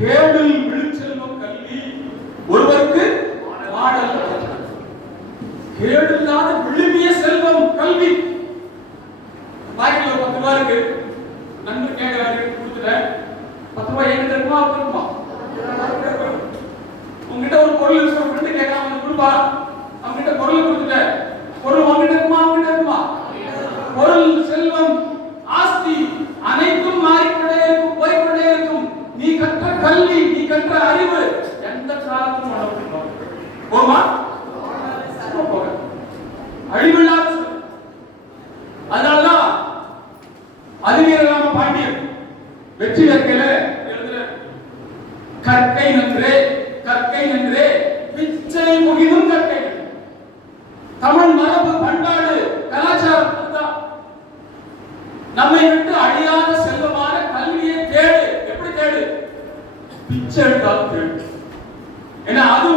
கேடில் விழுச்செல்வம் கல்வி ஒருவருக்கு மாடல். கேடில்லாத விழுமிய செல்வம் கல்வி. பாக்கெட்ல 10 ரூபாய் இருக்கு, நண்பர் கேட்கிறாரு, கொடுத்துட்டேன். 10 ரூபாய் என்கிட்ட இருக்குமா இருக்குமா? உங்ககிட்ட ஒரு பொருள் இருக்கு, ஒரு ஃப்ரெண்ட் கேட்கலாம், வந்து கொடுப்பா. அவங்ககிட்ட பொருள் கொடுத்துட்டேன். பொருள் உங்ககிட்ட இருக்குமா அவங்ககிட்ட இருக்குமா? பொருள், செல்வம், ஆஸ்தி அனைத்தும் மாறிக்கொண்டே இருக்கும், போய்கொண்டே இருக்கும். நீ கற்ற கல்வி, நீ கற்ற அறிவு எந்த காலத்தும் வளர்க்கணும். போமா? போக அழிவில்லாத. அதனாலதான் அதிவீரராம பாண்டியன் வெற்றி வேட்கையில எழுதுற கற்கை நன்றே கற்கை நன்றே பிச்சை முகினும் கற்கை. தமிழ் மரபு, பண்பாடு, கலாச்சாரம் தான் நம்மை விட்டு அழியாத செல்வமான கல்வியை தேடு. எப்படி தேடு? பிச்சை எடுத்தாலும் தேடு. ஏன்னா அது